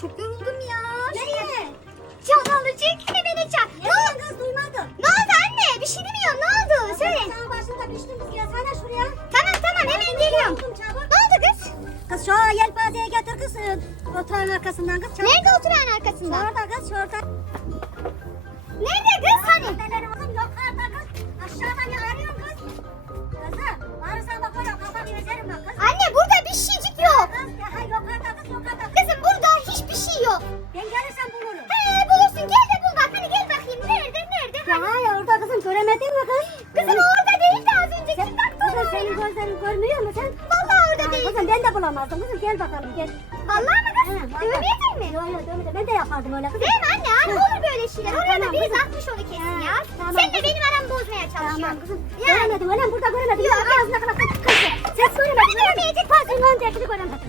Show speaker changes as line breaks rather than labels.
Çok yoruldum ya.
Nereye?
Canlı çekme beni çak. Ne oldu?
kız duymadım.
Ne oldu anne? Bir şey demiyor. Ne oldu? Söyle.
Sana başında piştiniz gelsene şuraya.
Tamam tamam hemen geliyorum. Ne oldu kız?
Kız şu yelpazeye getir kız. e, Oturağın arkasından kız. Çabuk.
Nerede oturan arkasında?
Şurada kız şurada. Kızım mi kız?
Kızım orada değil de az önce kim
Kızım
oraya?
senin gözlerin görmüyor mu sen?
Vallahi orada değil.
Kızım ben de bulamazdım kızım gel bakalım gel.
Vallahi mı kız? Dövmeyecek mi?
Yok yok dövmedi. Ben de yapardım öyle kızım.
Değil mi anne? Anne olur böyle şeyler. Oraya da biri
kızım.
atmış onu kesin ya. Sen de
kızım.
benim aramı bozmaya çalışıyorsun.
Tamam kızım. Göremedim öyle burada göremedim.
Yok.
Ağzına kadar kız. Ses göremedim.
Hani görmeyecek
Kızın öndekini göremedim.